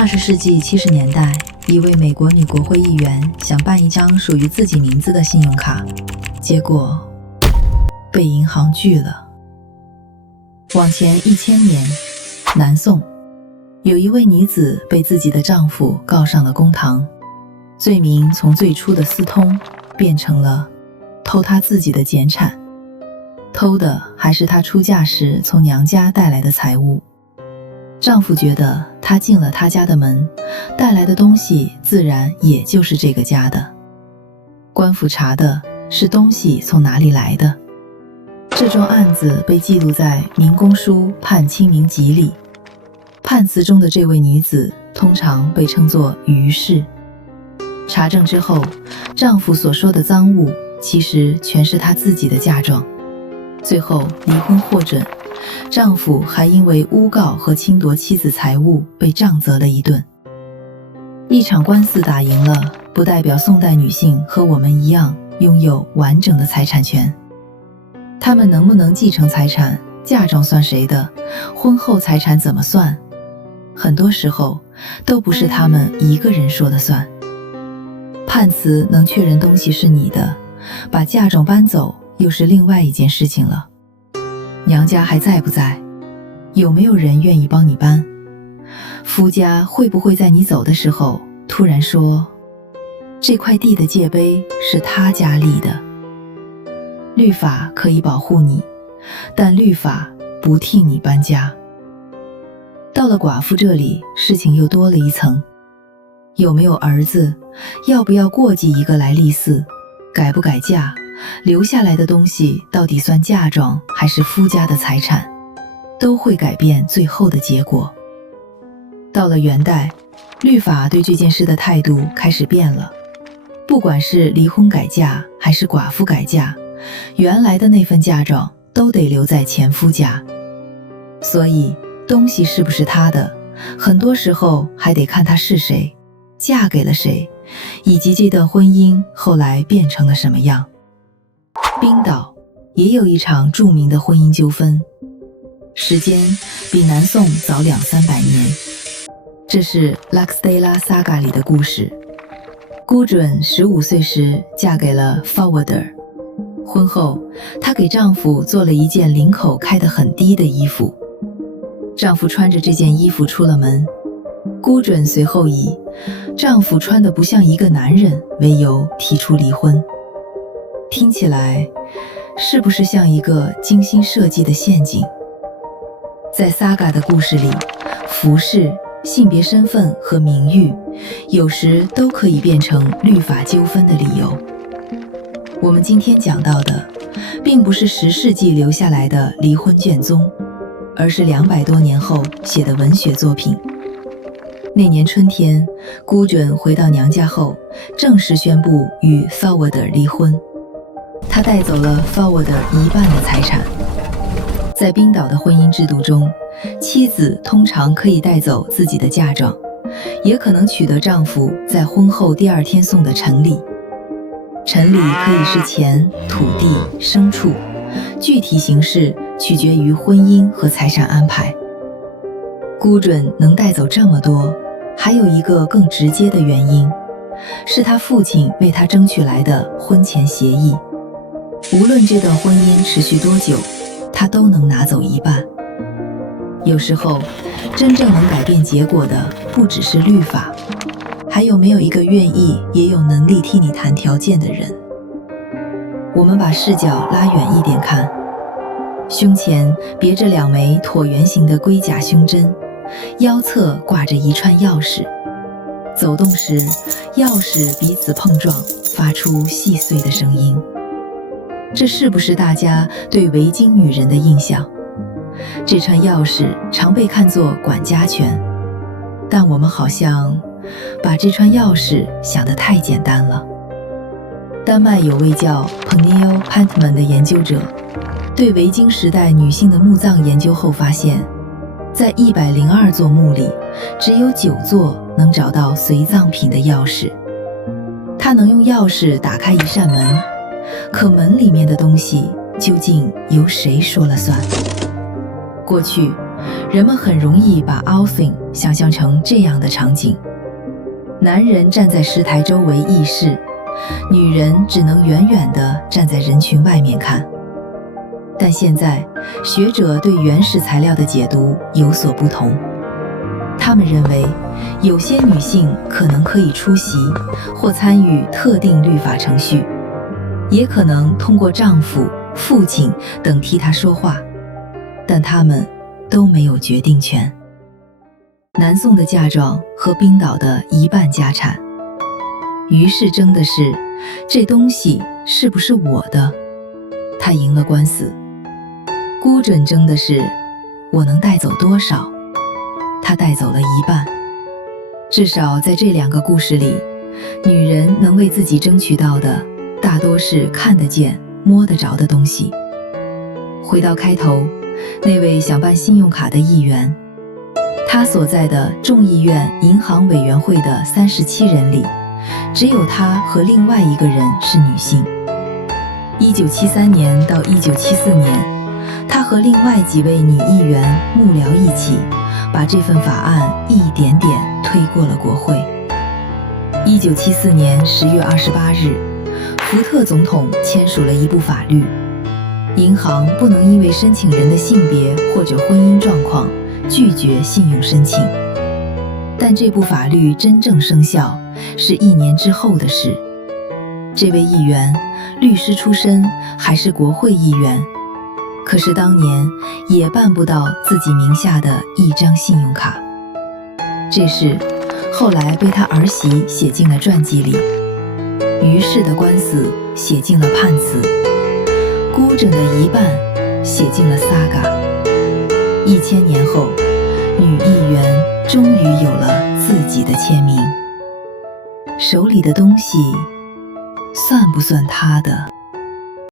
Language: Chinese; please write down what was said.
20世纪70年代，一位美国女国会议员想办一张属于自己名字的信用卡，结果被银行拒了。往前1000年，南宋有一位女子被自己的丈夫告上了公堂，罪名从最初的私通变成了偷她自己的简产，偷的还是她出嫁时从娘家带来的财物。丈夫觉得她进了他家的门，带来的东西自然也就是这个家的。官府查的是东西从哪里来的。这桩案子被记录在《民公书判清明集》里，判词中的这位女子通常被称作于氏。查证之后，丈夫所说的赃物其实全是她自己的嫁妆。最后离婚获准，丈夫还因为诬告和侵夺妻子财物被杖责了一顿。一场官司打赢了，不代表宋代女性和我们一样拥有完整的财产权。她们能不能继承财产，嫁妆算谁的，婚后财产怎么算，很多时候都不是她们一个人说了算。判词能确认东西是你的，把嫁妆搬走又是另外一件事情了。娘家还在不在？有没有人愿意帮你搬？夫家会不会在你走的时候突然说，这块地的界碑是他家立的？律法可以保护你，但律法不替你搬家。到了寡妇这里，事情又多了一层。有没有儿子？要不要过继一个来立嗣？改不改嫁？留下来的东西到底算嫁妆还是夫家的财产，都会改变最后的结果。到了元代，律法对这件事的态度开始变了。不管是离婚改嫁还是寡妇改嫁，原来的那份嫁妆都得留在前夫家。所以东西是不是他的，很多时候还得看他是谁，嫁给了谁，以及这段婚姻后来变成了什么样。冰岛也有一场著名的婚姻纠纷，时间比南宋早200-300年。这是《Laxdæla Saga》里的故事。孤准15岁时嫁给了 Forwarder， 婚后她给丈夫做了一件领口开得很低的衣服。丈夫穿着这件衣服出了门，孤准随后以丈夫穿得不像一个男人为由提出离婚。听起来是不是像一个精心设计的陷阱？在 Saga 的故事里，服饰、性别身份和名誉有时都可以变成律法纠纷的理由。我们今天讲到的并不是10世纪留下来的离婚卷宗，而是200多年后写的文学作品。那年春天，孤准回到娘家后，正式宣布与 Forwarder 离婚。他带走了 Forwarder 一半的财产。在冰岛的婚姻制度中，妻子通常可以带走自己的嫁妆，也可能取得丈夫在婚后第2天送的陈礼。陈礼可以是钱、土地、牲畜，具体形式取决于婚姻和财产安排。孤准能带走这么多，还有一个更直接的原因，是他父亲为他争取来的婚前协议。无论这段婚姻持续多久，他都能拿走一半。有时候，真正能改变结果的不只是律法，还有没有一个愿意也有能力替你谈条件的人。我们把视角拉远一点看，胸前别着2枚椭圆形的龟甲胸针，腰侧挂着一串钥匙，走动时钥匙彼此碰撞，发出细碎的声音。这是不是大家对维京女人的印象？这串钥匙常被看作管家权，但我们好像把这串钥匙想得太简单了。丹麦有位叫 Pernille Pantman 的研究者，对维京时代女性的墓葬研究后发现，在102座墓里，只有9座能找到随葬品的钥匙。他能用钥匙打开一扇门，可门里面的东西究竟由谁说了算？过去，人们很容易把 outing 想象成这样的场景：男人站在石台周围议事，女人只能远远地站在人群外面看。但现在，学者对原始材料的解读有所不同。他们认为，有些女性可能可以出席或参与特定律法程序，也可能通过丈夫、父亲等替她说话，但她们都没有决定权。南宋的嫁妆和冰岛的一半家产，于是争的是这东西是不是我的。他赢了官司。孤枕争的是我能带走多少，他带走了一半。至少在这两个故事里，女人能为自己争取到的大多是看得见、摸得着的东西。回到开头，那位想办信用卡的议员，他所在的众议院银行委员会的37人里，只有他和另外一个人是女性。1973年到1974年，他和另外几位女议员幕僚一起，把这份法案一点点推过了国会。1974年10月28日，福特总统签署了一部法律，银行不能因为申请人的性别或者婚姻状况拒绝信用申请。但这部法律真正生效是1年之后的事。这位议员，律师出身，还是国会议员，可是当年也办不到自己名下的一张信用卡。这事后来被他儿媳写进了传记里，于氏的官司写进了判词，孤枕的一半写进了 saga。1000年后，女议员终于有了自己的签名。手里的东西算不算她的？